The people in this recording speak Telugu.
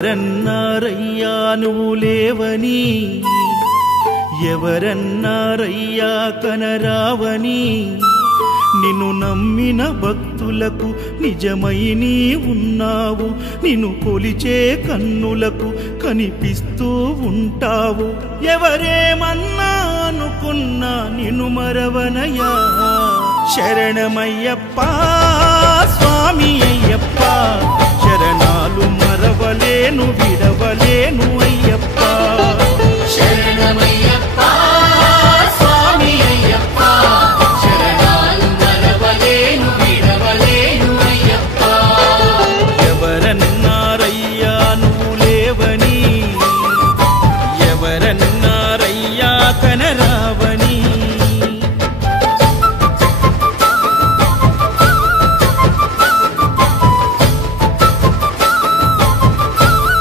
ఎవరన్నారయ్యా నువ్వు లేవని, ఎవరన్నారయ్యా కనరావని, నిన్ను నమ్మిన భక్తులకు నిజమై నీ ఉన్నావు, నిన్ను కొలిచే కన్నులకు కనిపిస్తూ ఉంటావు. ఎవరేమన్నా అనుకున్నా నిన్ను మరవనయ్యా. శరణమయ్యప్ప స్వామి అయ్యప్ప, శరణాలు మరవలేను విడ